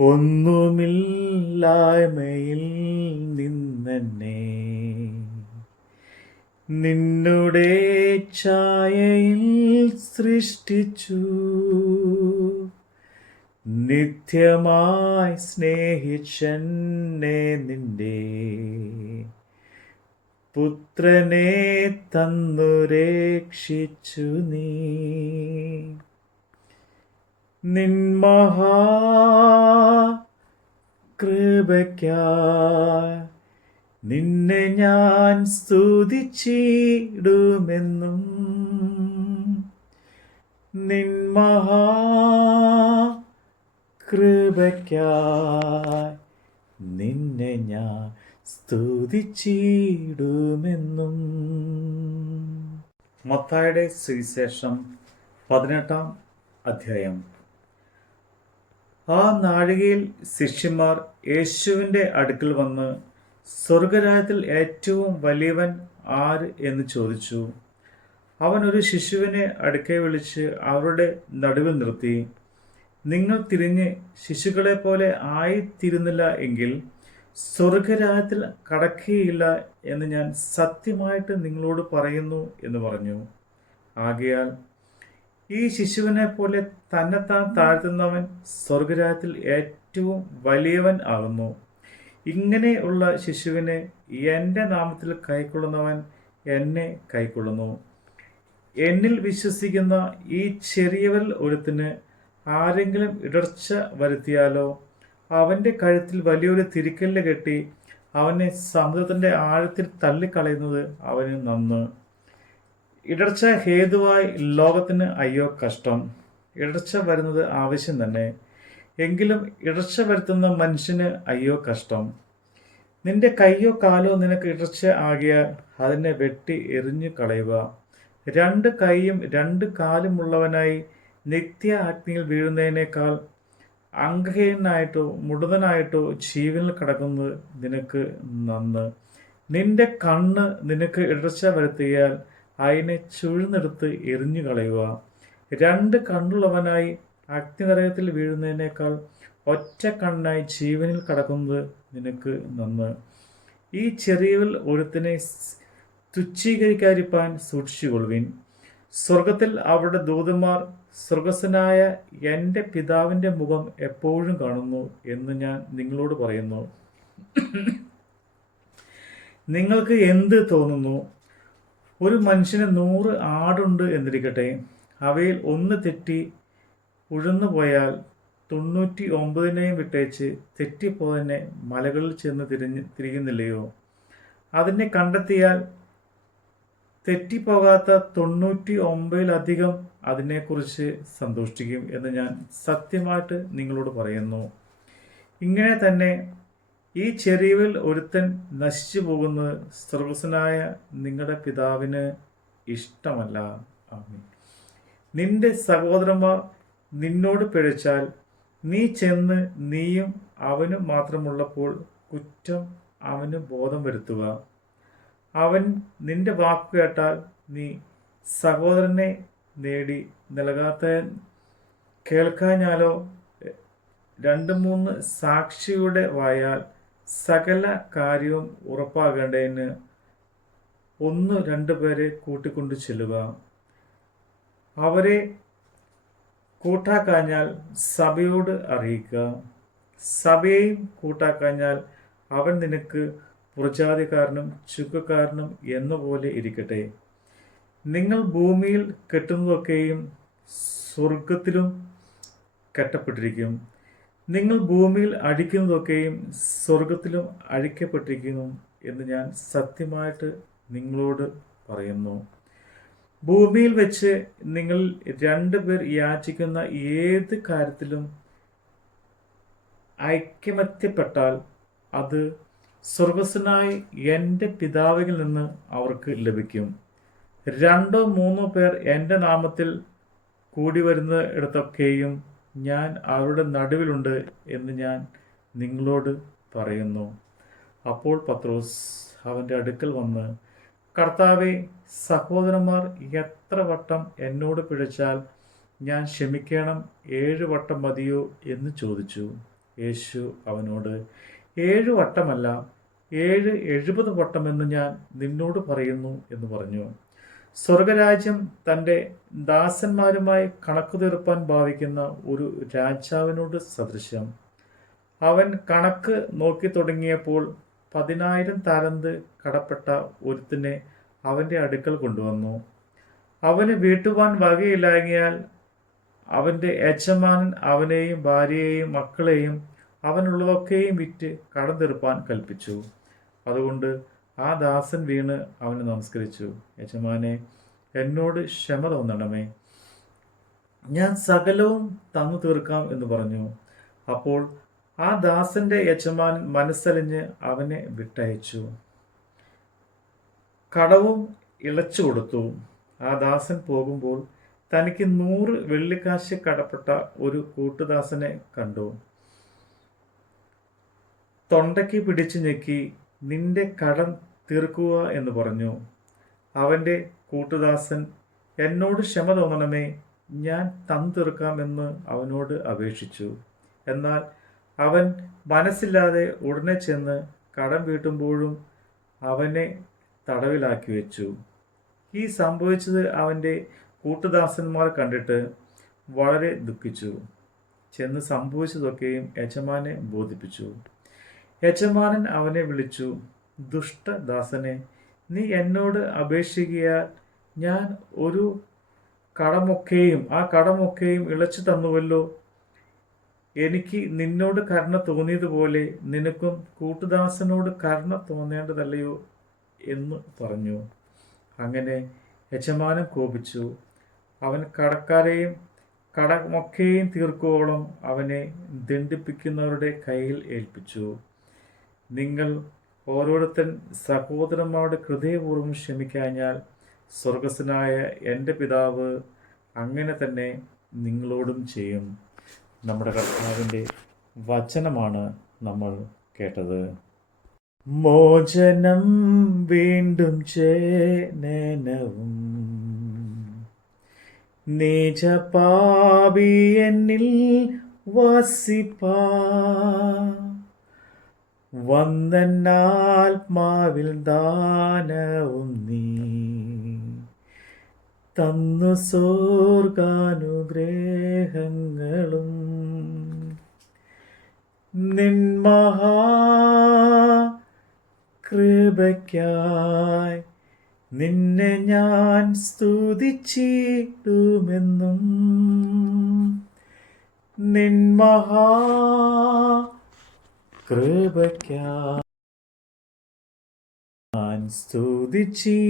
ഒന്നുമില്ലായ്മയിൽ നിന്നെന്നെ നിന്നുടെ ഛായയിൽ സൃഷ്ടിച്ചു. നിത്യമായി സ്നേഹിച്ചെന്നെ നിന്റെ പുത്രനെ തന്നു രക്ഷിച്ചു നീ. നിൻ മഹാകൃപയ്ക്കായി നിന്നെ ഞാൻ സ്തുതിച്ചിടുമെന്നും. നിൻ മഹാകൃപയ്ക്കായി നിന്നെ ഞാൻ സ്തുതിച്ചിടുമെന്നും. മത്തായിയുടെ സുവിശേഷം 18-ാം അധ്യായം. ആ നാഴികയിൽ ശിഷ്യന്മാർ യേശുവിൻ്റെ അടുക്കൽ വന്ന്, സ്വർഗരാജ്യത്തിൽ ഏറ്റവും വലിയവൻ ആര് എന്ന് ചോദിച്ചു. അവൻ ഒരു ശിശുവിനെ അടുക്കെ വിളിച്ച് അവരുടെ നടുവിൽ നിർത്തി, നിങ്ങൾ തിരിഞ്ഞ് ശിശുക്കളെ പോലെ ആയിത്തീരുന്നില്ല എങ്കിൽ സ്വർഗരാജ്യത്തിൽ കടക്കുകയില്ല എന്ന് ഞാൻ സത്യമായിട്ട് നിങ്ങളോട് പറയുന്നു എന്ന് പറഞ്ഞു. ആകയാൽ ഈ ശിശുവിനെ പോലെ തന്നെത്താൻ താഴ്ത്തുന്നവൻ സ്വർഗരാജ്യത്തിൽ ഏറ്റവും വലിയവൻ ആകുന്നു. ഇങ്ങനെയുള്ള ശിശുവിനെ എൻ്റെ നാമത്തിൽ കൈക്കൊള്ളുന്നവൻ എന്നെ കൈക്കൊള്ളുന്നു. എന്നിൽ വിശ്വസിക്കുന്ന ഈ ചെറിയവരിൽ ഒരുത്തിന് ആരെങ്കിലും ഇടർച്ച വരുത്തിയാലോ, അവൻ്റെ കഴുത്തിൽ വലിയൊരു തിരിക്കല്ല് കെട്ടി അവനെ സമുദ്രത്തിൻ്റെ ആഴത്തിൽ തള്ളിക്കളയുന്നത് അവന് നന്ന്. ഇടർച്ച ഹേതുവായി ലോകത്തിന് അയ്യോ കഷ്ടം. ഇടർച്ച വരുന്നത് ആവശ്യം തന്നെ, എങ്കിലും ഇടർച്ച വരുത്തുന്ന മനുഷ്യന് അയ്യോ കഷ്ടം. നിന്റെ കയ്യോ കാലോ നിനക്ക് ഇടർച്ച ആകിയാൽ അതിനെ വെട്ടി എറിഞ്ഞു കളയുക. 2 കൈയും 2 കാലുമുള്ളവനായി നിത്യ അഗ്നിയിൽ വീഴുന്നതിനേക്കാൾ അംഗഹീനനായിട്ടോ മുടന്തനായിട്ടോ ജീവനിൽ കിടക്കുന്നത് നിനക്ക് നന്ന്. നിന്റെ കണ്ണ് നിനക്ക് ഇടർച്ച വരുത്തിയാൽ അതിനെ ചുഴന്നെടുത്ത് എറിഞ്ഞു കളയുക. 2 കണ്ണുള്ളവനായി അഗ്നിനരകത്തിൽ വീഴുന്നതിനേക്കാൾ ഒറ്റ കണ്ണായി ജീവനിൽ കടക്കുന്നത് നിനക്ക് നന്ന്. ഈ ചെറിയവരിൽ ഒരുത്തിനെ തുച്ഛീകരിക്കാതിരിപ്പാൻ സൂക്ഷിച്ചുകൊള്ളുവിൻ. സ്വർഗത്തിൽ അവരുടെ ദൂതന്മാർ സ്വർഗസ്ഥനായ എൻ്റെ പിതാവിൻ്റെ മുഖം എപ്പോഴും കാണുന്നു എന്ന് ഞാൻ നിങ്ങളോട് പറയുന്നു. നിങ്ങൾക്ക് എന്ത് തോന്നുന്നു? ഒരു മനുഷ്യന് 100 ആടുണ്ട് എന്നിരിക്കട്ടെ. അവയിൽ ഒന്ന് തെറ്റി ഉഴന്നു പോയാൽ 99നെയും വിട്ടേച്ച് തെറ്റിപ്പോയതിനെ മലകളിൽ ചെന്ന് തിരിയുന്നില്ലയോ? അതിനെ കണ്ടെത്തിയാൽ തെറ്റിപ്പോകാത്ത 99-ലധികം അതിനെക്കുറിച്ച് സന്തോഷിക്കും എന്ന് ഞാൻ സത്യമായിട്ട് നിങ്ങളോട് പറയുന്നു. ഇങ്ങനെ തന്നെ ഈ ചെറിയവരിൽ ഒരുത്തൻ നശിച്ചു പോകുന്നത് സ്വർഗസ്ഥനായ നിങ്ങളുടെ പിതാവിന് ഇഷ്ടമല്ല. ആമേൻ. നിന്റെ സഹോദരന്മാർ നിന്നോട് പിഴച്ചാൽ നീ ചെന്ന് നീയും അവനും മാത്രമുള്ളപ്പോൾ കുറ്റം അവന് ബോധം വരുത്തുക. അവൻ നിന്റെ വാക്ക് കേട്ടാൽ നീ സഹോദരനെ നേടി നൽകാത്ത കേൾക്കാഞ്ഞാലോ 2-3 സാക്ഷിയുടെ വായാൽ സകല കാര്യവും ഉറപ്പാകേണ്ടതിന് 1-2 പേരെ കൂട്ടിക്കൊണ്ടു ചെല്ലുക. അവരെ കൂട്ടാക്കാഞ്ഞാൽ സഭയോട് അറിയിക്കുക. സഭയെയും കൂട്ടാക്കാഞ്ഞാൽ അവൻ നിനക്ക് പുറജാതിക്കാരനും ചുങ്കക്കാരനും എന്നപോലെ ഇരിക്കട്ടെ. നിങ്ങൾ ഭൂമിയിൽ കെട്ടുന്നതൊക്കെയും സ്വർഗത്തിലും കെട്ടപ്പെട്ടിരിക്കും. നിങ്ങൾ ഭൂമിയിൽ അടിക്കുന്നതൊക്കെയും സ്വർഗത്തിലും അഴിക്കപ്പെട്ടിരിക്കുന്നു എന്ന് ഞാൻ സത്യമായിട്ട് നിങ്ങളോട് പറയുന്നു. ഭൂമിയിൽ വെച്ച് നിങ്ങൾ 2 പേർ യാചിക്കുന്ന ഏത് കാര്യത്തിലും ഐക്യമത്യപ്പെട്ടാൽ അത് സ്വർഗസ്ഥനായ എൻ്റെ പിതാവിൽ നിന്ന് അവർക്ക് ലഭിക്കും. 2-3 പേർ എൻ്റെ നാമത്തിൽ കൂടി വരുന്ന ഇടത്തൊക്കെയും ഞാൻ അവരുടെ നടുവിലുണ്ട് എന്ന് ഞാൻ നിങ്ങളോട് പറയുന്നു. അപ്പോൾ പത്രോസ് അവൻ്റെ അടുക്കൽ വന്ന്, കർത്താവേ, സഹോദരന്മാർ എത്ര വട്ടം എന്നോട് പിഴച്ചാൽ ഞാൻ ക്ഷമിക്കണം? 7 വട്ടം മതിയോ എന്ന് ചോദിച്ചു. യേശു അവനോട്, 7 വട്ടമല്ല 70 വട്ടമെന്ന് ഞാൻ നിന്നോട് പറയുന്നു എന്ന് പറഞ്ഞു. സ്വർഗരാജ്യം തൻ്റെ ദാസന്മാരുമായി കണക്ക് തീർപ്പാൻ ഭാവിക്കുന്ന ഒരു രാജാവിനോട് സദൃശം. അവൻ കണക്ക് നോക്കി തുടങ്ങിയപ്പോൾ 10,000 താലന്ത് കടപ്പെട്ട ഒരുത്തിനെ അവൻ്റെ അടുക്കൽ കൊണ്ടുവന്നു. അവന് വീട്ടുവാൻ വകയില്ലായ്കയാൽ അവൻ്റെ യജമാനൻ അവനെയും ഭാര്യയെയും മക്കളെയും അവനുള്ളതൊക്കെയും വിറ്റ് കടം തീർപ്പാൻ കൽപ്പിച്ചു. അതുകൊണ്ട് ആ ദാസൻ വീണ് അവനെ നമസ്കരിച്ചു. യജമാനെ, എന്നോട് ക്ഷമ തോന്നണമേ, ഞാൻ സകലവും തന്നു തീർക്കാം എന്ന് പറഞ്ഞു. അപ്പോൾ ആ ദാസന്റെ യജമാനൻ മനസ്സലിഞ്ഞ് അവനെ വിട്ടയച്ചു, കടവും ഇളച്ചു കൊടുത്തു. ആ ദാസൻ പോകുമ്പോൾ തനിക്ക് 100 വെള്ളിക്കാശ് കടപ്പെട്ട ഒരു കൂട്ടുദാസനെ കണ്ടു. തൊണ്ടയ്ക്ക് പിടിച്ചു ഞെക്കി, നിന്റെ കടം തീർക്കുക എന്ന് പറഞ്ഞു. അവൻ്റെ കൂട്ടുദാസൻ, എന്നോട് ക്ഷമ തോന്നണമേ, ഞാൻ തന്നു തീർക്കാമെന്ന് അവനോട് അപേക്ഷിച്ചു. എന്നാൽ അവൻ മനസ്സില്ലാതെ ഉടനെ ചെന്ന് കടം വീട്ടുമ്പോഴും അവനെ തടവിലാക്കി വെച്ചു. ഈ സംഭവിച്ചത് അവൻ്റെ കൂട്ടുദാസന്മാർ കണ്ടിട്ട് വളരെ ദുഃഖിച്ചു. ചെന്ന് സംഭവിച്ചതൊക്കെയും യജമാനെ ബോധിപ്പിച്ചു. യജമാനൻ അവനെ വിളിച്ചു, ദുഷ്ടദാസനെ, നീ എന്നോട് അപേക്ഷിക്കയാൽ ഞാൻ ആ കടമൊക്കെയും ഇളച്ചു തന്നുവല്ലോ. എനിക്ക് നിന്നോട് കരുണ തോന്നിയതുപോലെ നിനക്കും കൂട്ടുദാസനോട് കരുണ തോന്നേണ്ടതല്ലയോ എന്ന് പറഞ്ഞു. അങ്ങനെ യജമാനൻ കോപിച്ചു. അവൻ കടക്കാരെയും കടമൊക്കെയും തീർക്കുവോളം അവനെ ദണ്ഡിപ്പിക്കുന്നവരുടെ കയ്യിൽ ഏൽപ്പിച്ചു. നിങ്ങൾ ഓരോരുത്തൻ സഹോദരന്മാരുടെ ഹൃദയപൂർവ്വം ക്ഷമിക്കാഞ്ഞാൽ സ്വർഗസ്ഥനായ എൻ്റെ പിതാവ് അങ്ങനെ തന്നെ നിങ്ങളോടും ചെയ്യും. നമ്മുടെ കർത്താവിൻ്റെ വചനമാണ് നമ്മൾ കേട്ടത്. മോചനം വീണ്ടും ജനനവും നീചപാപി എന്നിൽ വസിപ്പാ വന്ദനാത്മാവിൽ ദാനവും നീ തന്നു സ്വർഗാനുഗ്രഹങ്ങളും നിൻ മഹാകൃപയ്ക്കായി നിന്നെ ഞാൻ സ്തുതിച്ചിടുമെന്നും നിൻ മഹാകൃപയ്ക്കായി സ്തുതിച്ചിടുമെന്നും.